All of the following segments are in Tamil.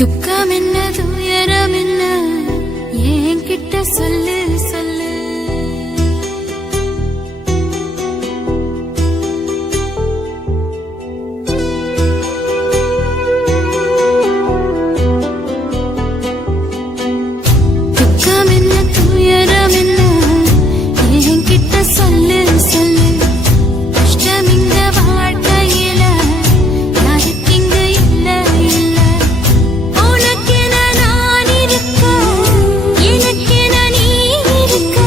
துக்கம் என்ன துயரம் என்ன என்கிட்ட சொல்லு சொல்லு. துக்கம் என்ன துயரம் என்ன என்கிட்ட சொல்லு சொல்லு. கஷ்டம் இங்க வாழ்க்கையில யாருக்கு இங்க இல்ல இல்ல. உனக்கென நான் இருக்க எனக்கென நீ இருக்க.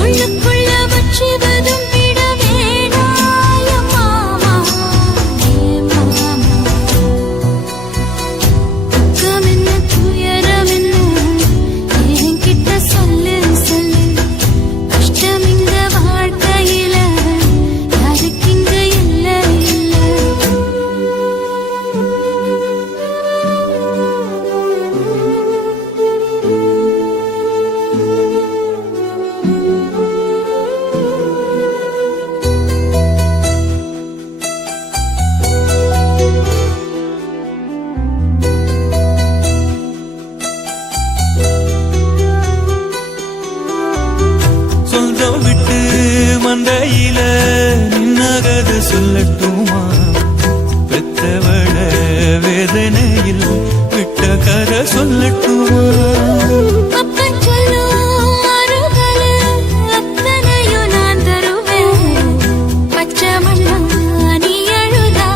உள்ளுக்குள்ள வச்சுவதும் விட வேணாய மாமா மாமா. துக்கம் என்ன துயரம் என்ன என்கிட்ட சொல்லு சொல்லு. கஷ்டம் இங்க வாழ்க்கையில யாருக்கு இங்க இல்ல இல்ல. சொந்தம் விட்டு மந்தையில நின்னகத சொல்லட்டுமா? பெத்தவள வேதனையில் விட்ட கதை சொல்லட்டுமா? அப்பன் சொல்லும் அருகல அத்தனையும் நான் தருவேன். பச்சை மண்ணா நீ அழுதா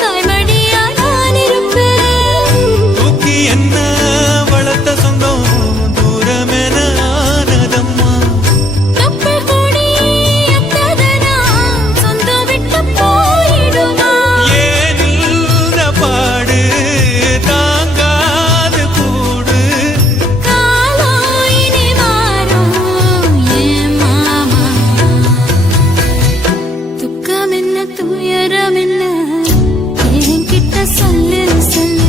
தாய்மடியா நான் இருப்பேன். தூக்கி என்ன வளர்த்த சொந்தம் தூரமென ஆனதம்மா. தொப்புள் கொடி அத்ததனா சொந்தம் விட்டு போயிடுமா? ஏன் இந்த பாடு தாங்காது கூடு. காலம் இனி மாறும் என் மாமா. துக்கம் என்ன துயரம் என்ன என்கிட்ட சொல்லு சொல்லு.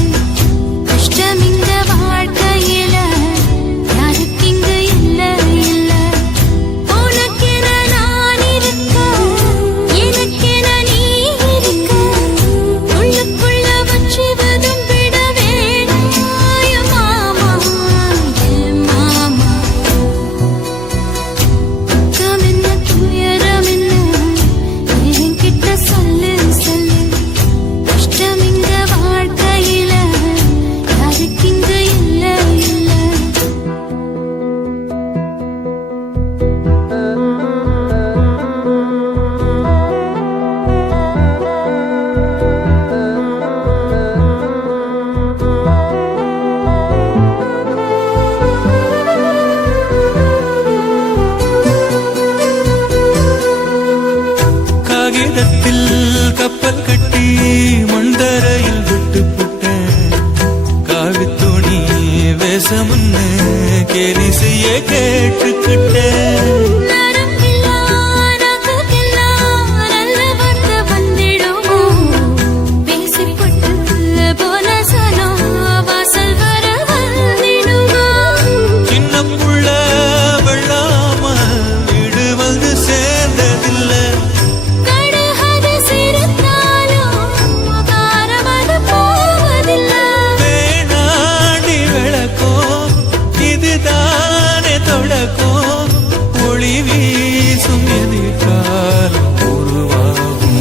கஷ்டம் இங்க வாழ்க்கையில யாருக்கு இங்க இல்ல இல்ல. உனக்கென நான் இருக்க எனக்கென நீ இருக்க. உள்ளுக்குள்ள வச்சுவதும் விட வேணாய மாமா என் மாமா. துக்கம் என்ன துயரம் என்ன என்கிட்ட சொல்லு சொல்லு. கஷ்டம் இங்க வாழ்க்கையில யாருக்கு இங்க இல்ல இல்ல. காகிதத்தில் கப்பல் கட்டி மண்டரையில் விட்டு புட்டேன். காவித்துணி வேஷமுன்னு கேலி செய்ய கேட்டுக்கிட்டேன். நரம்பில்லா நகைக்கெல்லாம் நல்ல வார்த்தை வந்திடுமோ? பேசிப்பட்டு போன சனம் வாசல் வர வந்திடுமோ? சின்ன புள்ள வெள்ளாம வீடு வந்து சேர்ந்ததில்லை. கடுகது சிரித்தாலும் காரமது போவதில்லை. வேணாண்டி விளக்கும் இதுதானே தொடக்கும். ஒளி வீசும் எதிர்காலம் உருவாகும்.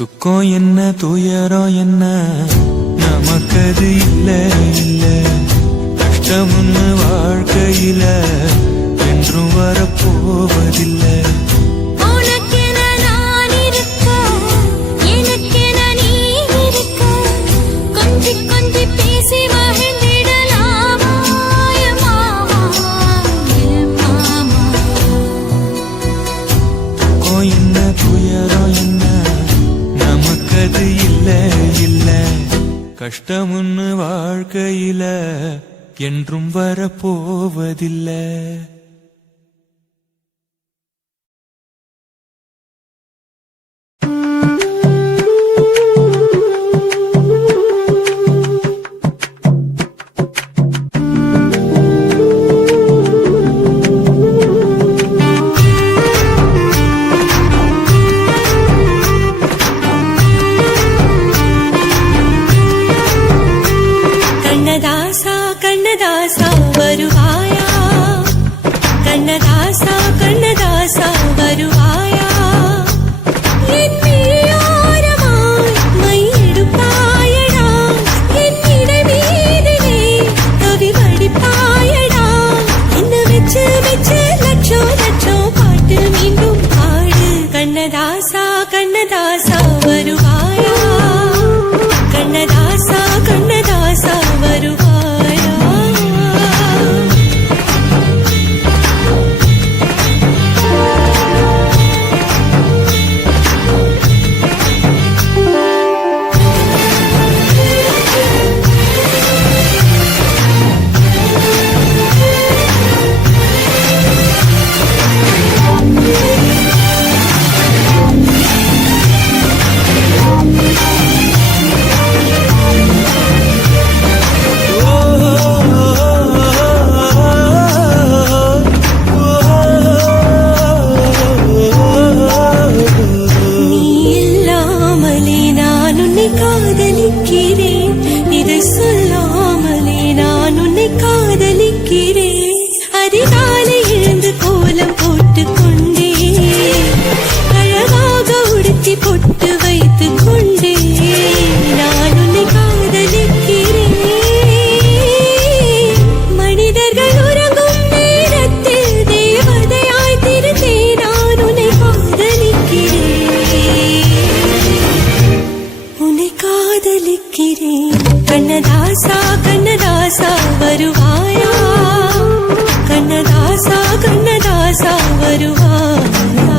துக்கம் என்ன துயரம் என்ன நமக்கது இல்ல இல்ல. கஷ்டம்னு வாழ்க்கையில என்றும் வரப்போவதில்லை. உனக்கென நான் இருக்க எனக்கென நீ இருக்க. கொஞ்சி கொஞ்சி பேசி மகிழ்ந்திடலாமா என் மாமா என் மாமா. துக்கம் என்ன துயரம் என்ன நமக்கது இல்ல இல்ல. கஷ்டம்னு வாழ்க்கையில என்றும் வரப்போவதில்லை. கண்ணதாசா வருவாயா என் விழியோரமாய் மையெடுப்பாயடா என் இடை மீதிலே கவி வடிப்பாயடா என்ன வெச்சு வெச்சு லட்சம் லட்சம் பாட்டு மீண்டும் பாடு கண்ணதாசா கண்ணதாசா வருவாயா கண்ணதாசா கண்ணதாசா வருவாயா நீ இல்லாமலே நான் உன்னை காதலிக்கிறேன் இதை சொல்லாமலே நான் உன்னை காதலிக்கிறேன் அதிகாலை எழுந்து கோலம் போட்டுக் கொண்டே அழகாக உடுத்தி பொட்டு வைத்துக் கொண்டே நான் உன்னை காதலிக்கிறேன் மனிதர்கள் உறங்கும் நேரத்தில் தேவதையாய் திருந்தே நான் உன்னை காதலிக்கிறேன் உன்னை காதலிக்கிறேன் கண்ணதாசா கண்ணதாசா வருவாயா கண்ணதாசா கண்ணதாசா வருவாயா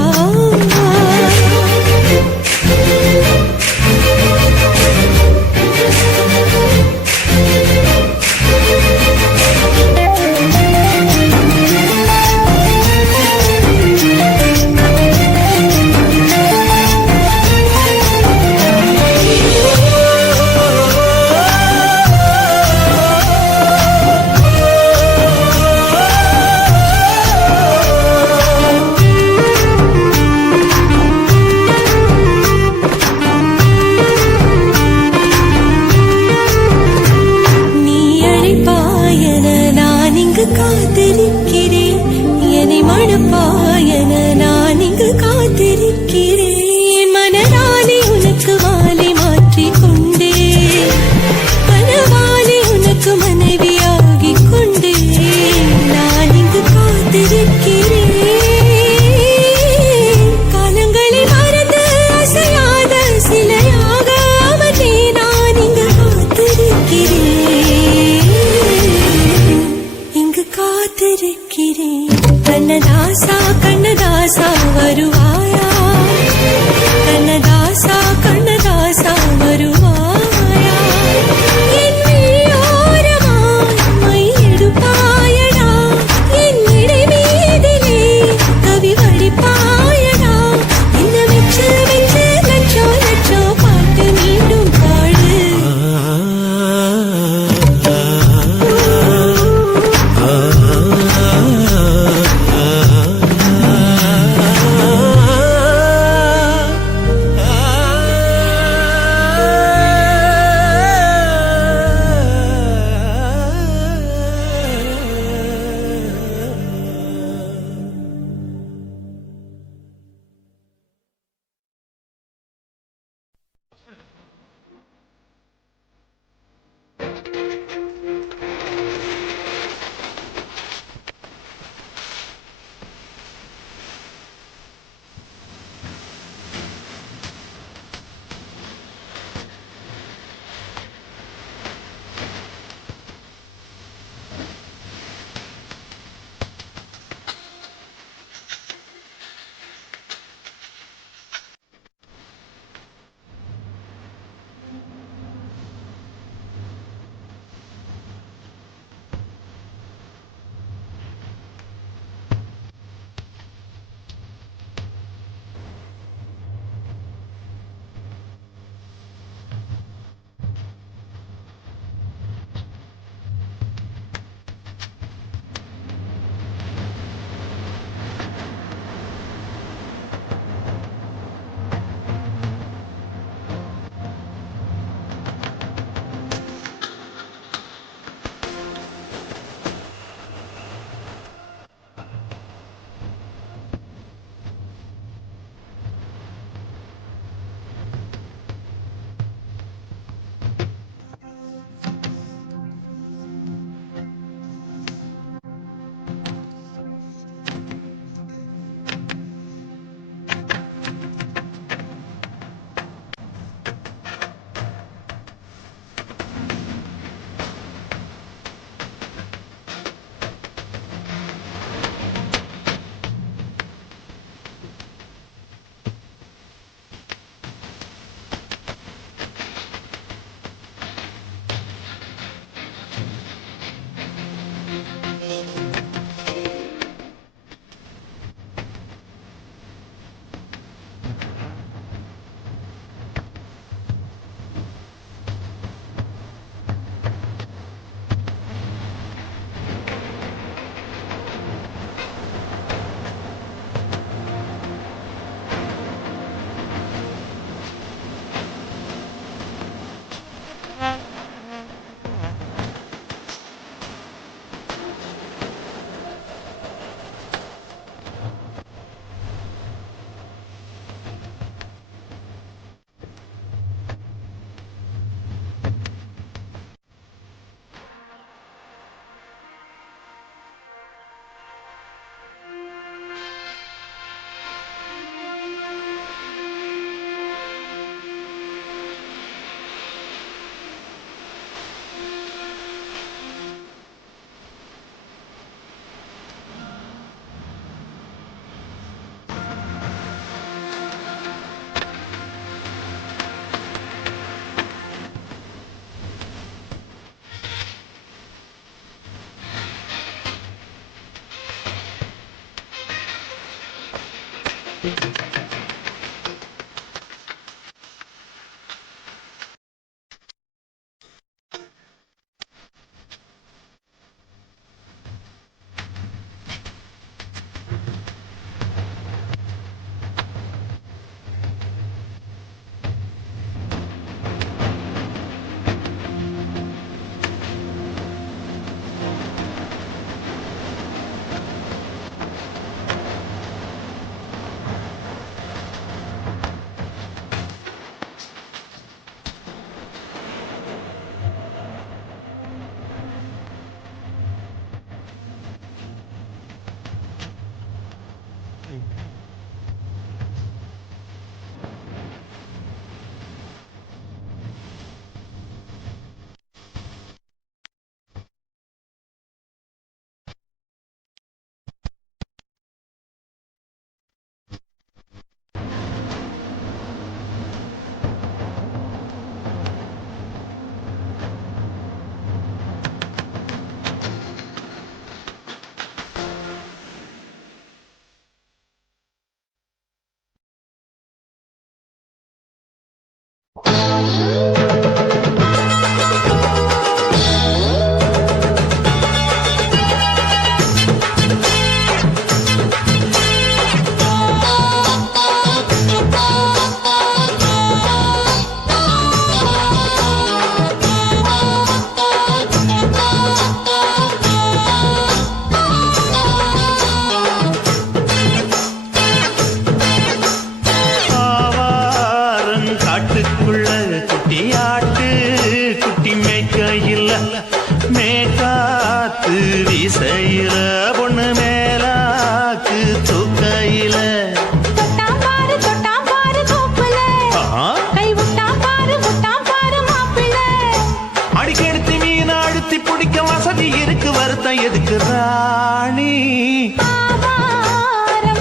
எதுக்கு ராணி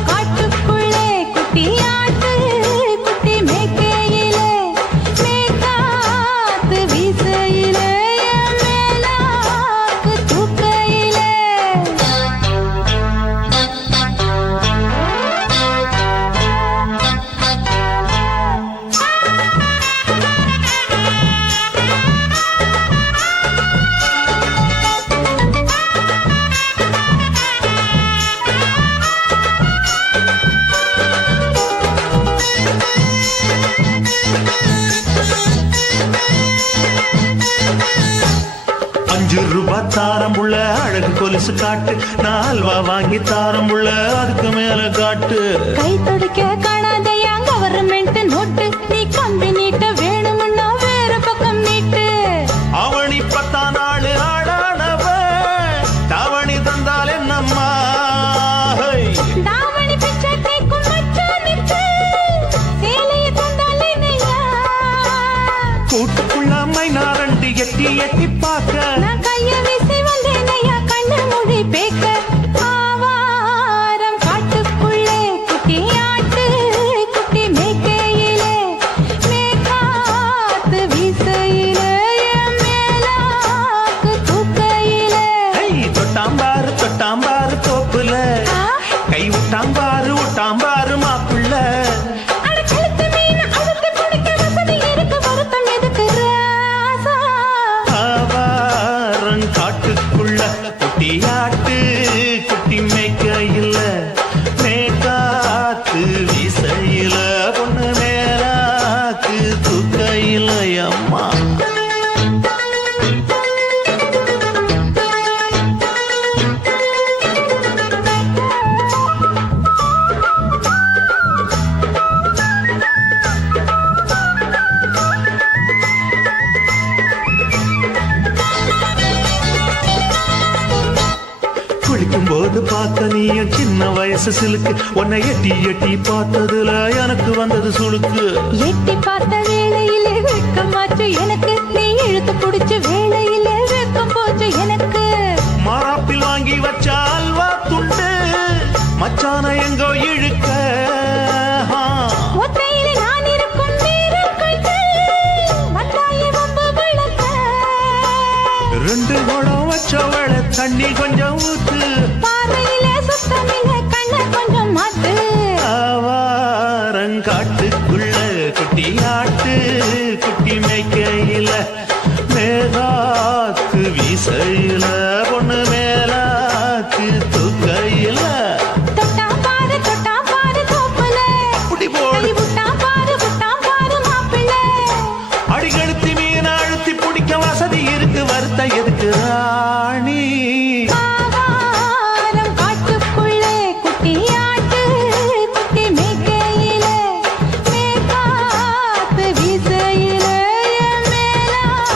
காட்டுக்குள்ளே குட்டியாட்டு குட்டி மேய்க்கையிலே மேய்காத்து வீசையிலே மேலாக்கு தூக்கையிலே ₹5 தாரம்புள்ள அழகு கொலுசு காட்டு, நான் அல்வா வாங்கி தாரம்புள்ள அதுக்கு மேல காட்டு. கை துடிக்க காணாதையா கவர்மெண்ட் நோட்டு, நீ கம்பி நீட்ட வேணும்னா வேற பக்கம் நீட்டு. அவனி 10 நாள் ஆடானவ தாவணி தந்தால் என்னம்மா, தாவணி பிச்சை கேக்கும் மச்சானுக்கு சேலையை தந்தால் என்னையா. கூட்டுக்குள்ள மைனாரண்டி எட்டி எட்டி பார்க்க, நான் கைய வீசி வந்தேனையா கண்ணு மொழி பேக்க. ஆவாரம் காட்டுக்குள்ளே குட்டியாட்டு குட்டி மேய்க்கையிலே மேய்காத்து வீசையிலே மேலாக்கு தூக்கையிலே. தொட்டாம்பாரு தோப்புல கை விட்டாம்பாரு மாப்புள்ள. அட கழுத்து மீன் அழுத்து குடிக்க வசதி இருக்கு, வருத்தம் எதுக்கு ராசா. ஆவாரம் காட்டுக்குள்ள குட்டியாட்டு குட்டி மேய்க்கையில மேய்காத்து வீசையில பொண்ணு மேலாக்கு தூக்கையில அம்மா. குளிக்கும் போது பார்த்த நீயும் சின்ன வயசு சிலுக்கு, உன்னை எட்டி எட்டி பார்த்ததுல எனக்கு வந்தது சுளுக்கு. எட்டி பார்த்த வேளையிலே வெட்கமாச்சு எனக்கு, நீ இழுத்து பிடிச்ச வேளையிலே வெட்கம் போச்சு எனக்கு. மாறாப்பில் வாங்கி வச்ச அல்வா துண்டு மச்சான எங்கோ இழுக்க. ஒத்தையிலே நான் இருக்கும் நேரம் கண்டு வந்தாயே வம்பு விளக்க. 2 குடம் வச்சவள தண்ணி கொஞ்சம் ஊத்து, பாறையிலே சுத்தமில்லை கண்ண கொஞ்சம் மாத்து. ஆவா மேலாக்கு வீசையில பொண்ணு மேலாக்கு தூக்கையில தொட்டா பாரு தோப்புல அப்படி போடு விட்டா பாரு மாப்பிள்ளை அடிகழுத்தி மீன் அழுத்தி பிடிக்க வசதி இருக்கு வருத்த எதுக்கு ராணி ஆவாரம் காட்டுக்குள்ளே குட்டியாட்டு குட்டி மேய்க்கையில மேற்காத்து வீசையில என் மேலாக்கு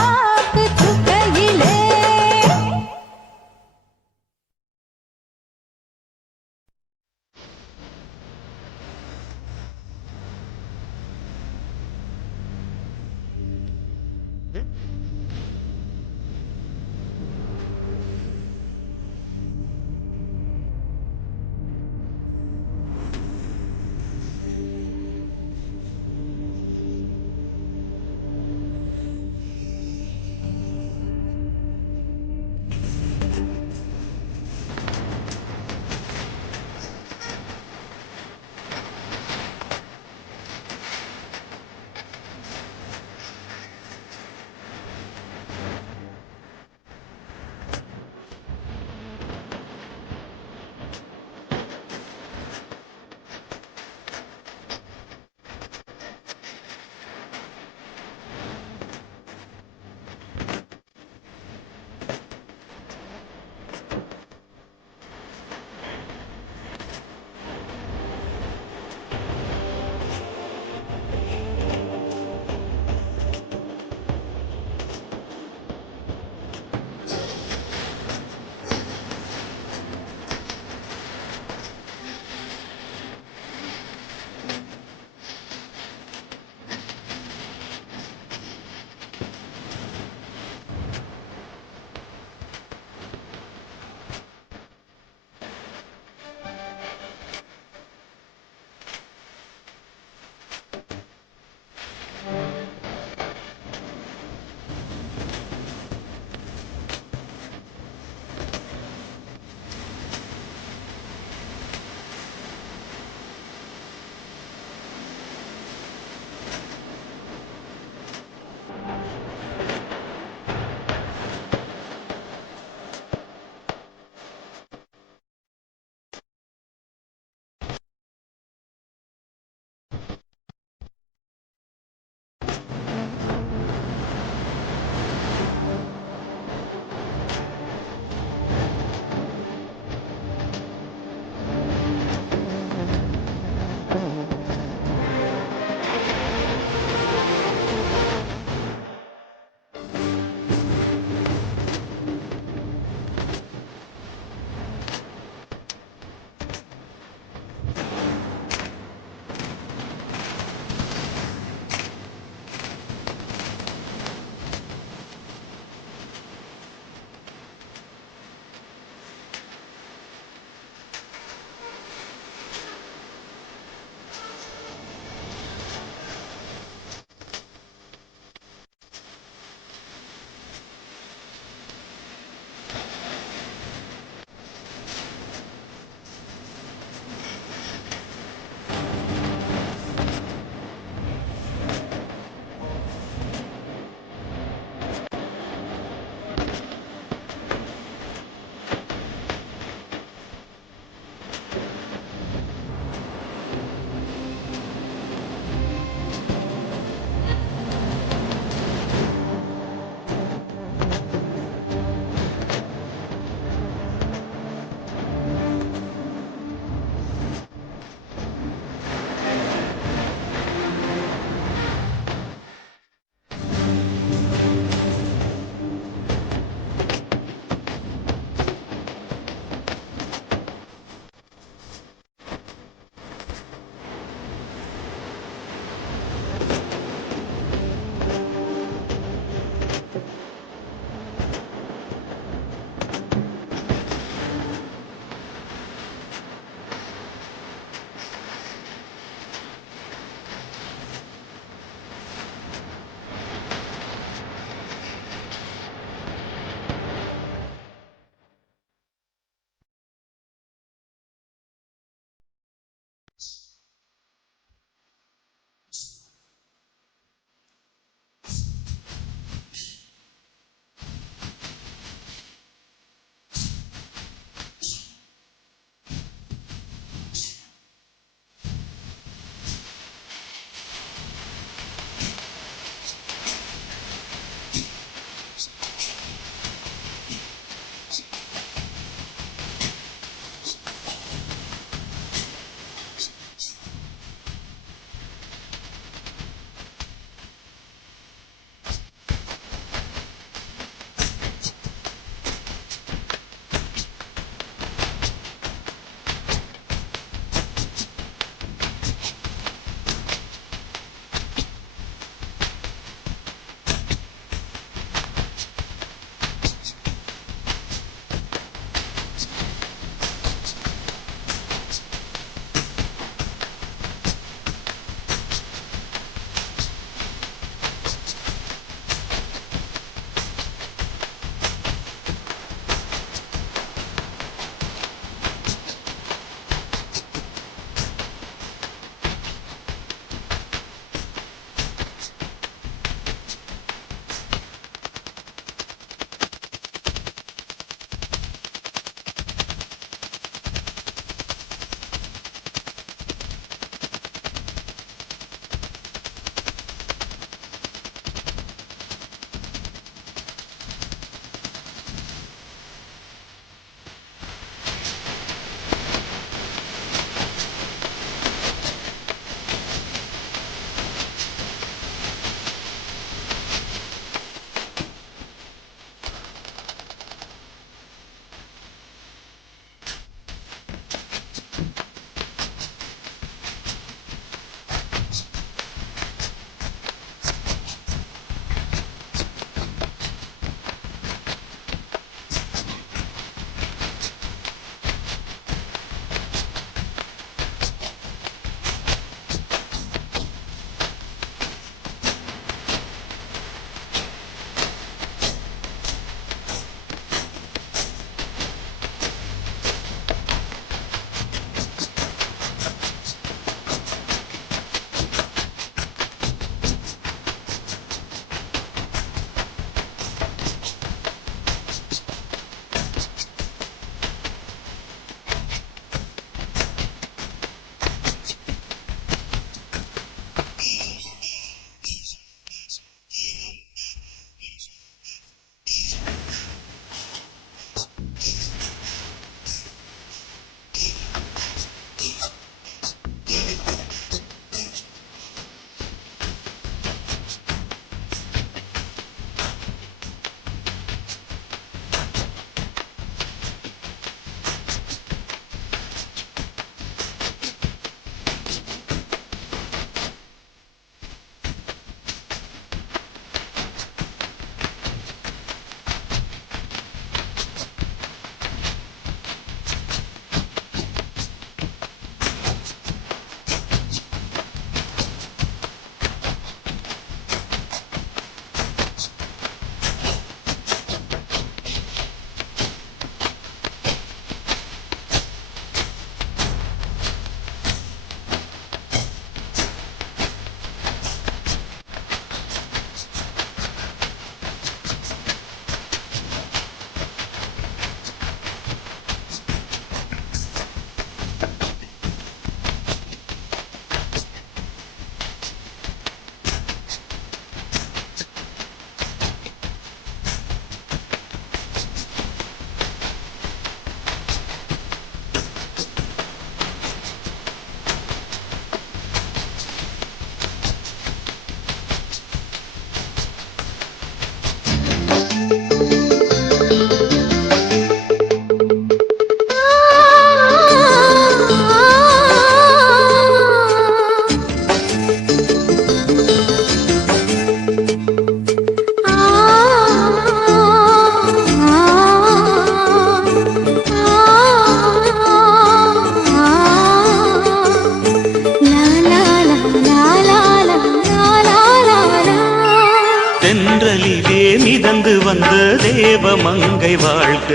மிதந்து வந்த தேவ மங்கை வாழ்க,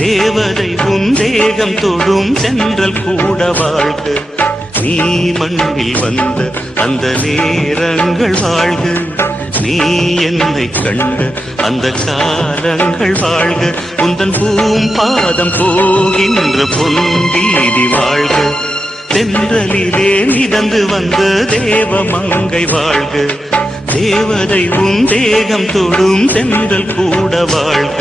தேவதை உன் தேகம் தொடும் சென்றல் கூட வாழ்க. நீ மண்ணில் வந்த அந்த நேரங்கள் வாழ்க, நீ என்னை கண்ட அந்த காலங்கள் வாழ்க. உந்தன் பூம்பாதம் போகின்ற பொன்வீதி வாழ்க, தென்றலிலே மிதந்து வந்த தேவ மங்கை வாழ்க, தேவதை உன் தேகம் தொடும் தென்றல் கூட வாழ்க.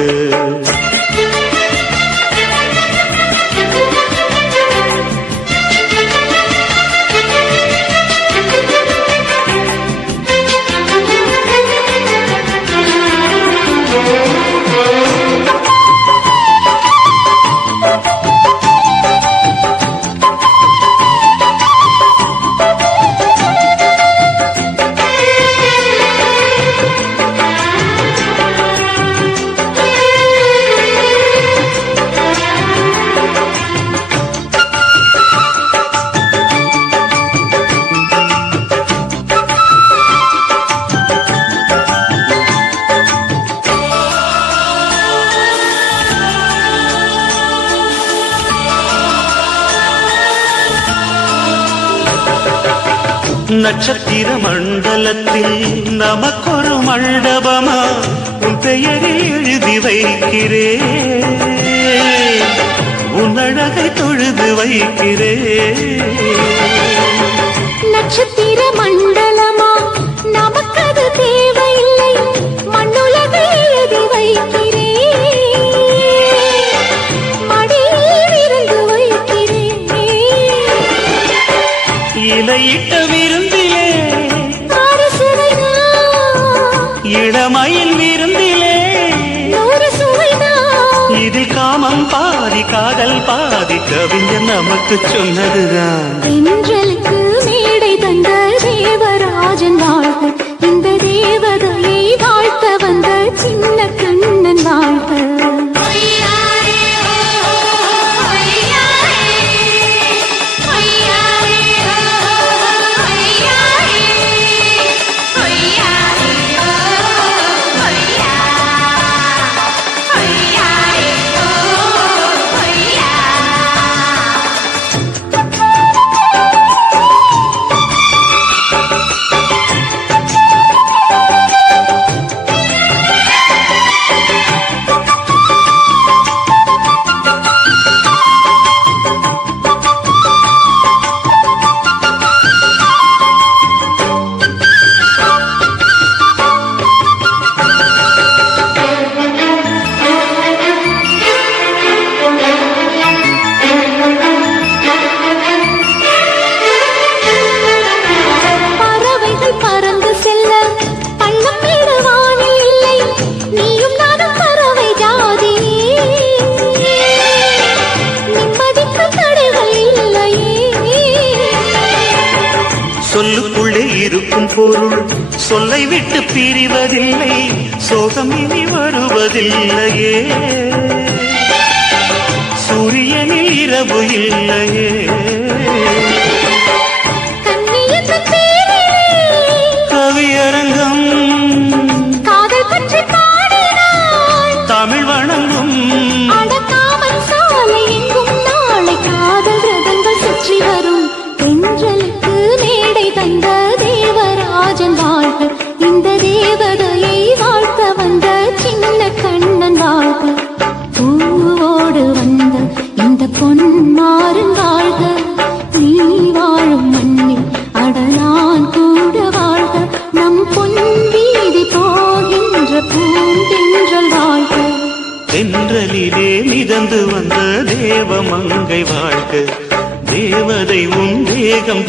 நட்சத்திர மண்டலத்தில் நமக்கொரு மண்டபமா உன் பெயரில் எழுதி வைக்கிறேன், உன் அழகை தொழுது வைக்கிறேன். நட்சத்திர மண்டலமா நமக்கது தேவையில்லை, மண்ணுலகை எழுதி வைக்கிறேன், மடியில் இருந்து வைக்கிறேன். இலையிட்ட விருந்திலே இளமையில் விருந்திலே இதில் காமம் பாதி காதல் பாதி கவிஞர் நமக்கு சொன்னதுதான். தென்றலுக்கு மேடை தந்த தேவராஜன் வாழ்க, இந்த தேவதையை வாழ்த்த வந்த சின்ன கண்ணன் வாழ்க. சொல்லுக்குள்ளே இருக்கும் பொருள் சொல்லை விட்டு பிரிவதில்லை, சோகம் இனி வருவதில்லையே, சூரியனில் இரவு இல்லையே. கவியரங்கம் காதல் பற்றி பாடினாள், தமிழ் வணங்கும் அடக்காமல் சாலை எங்கும் நாளை காதல் ரதங்கள் சுற்றி வரும். தென்றலுக்கு மேடை தந்த தேவராஜன் வாழ்க, இந்த தேவதையை வாழ்த்த வந்த சின்ன கண்ணன் வாழ்க. பூவோடு வந்த இந்த பொன்மாறன் வாழ்க, நீ வாழும் மண்ணில் அடலான் கூட வாழ்க, நம் பொன் வீதி போகின்ற பூந்தென்றல் வாழ்க. தென்றலிலே மிதந்து வந்த தேவ மங்கை வாழ்க, தேவதை உன் தேகம்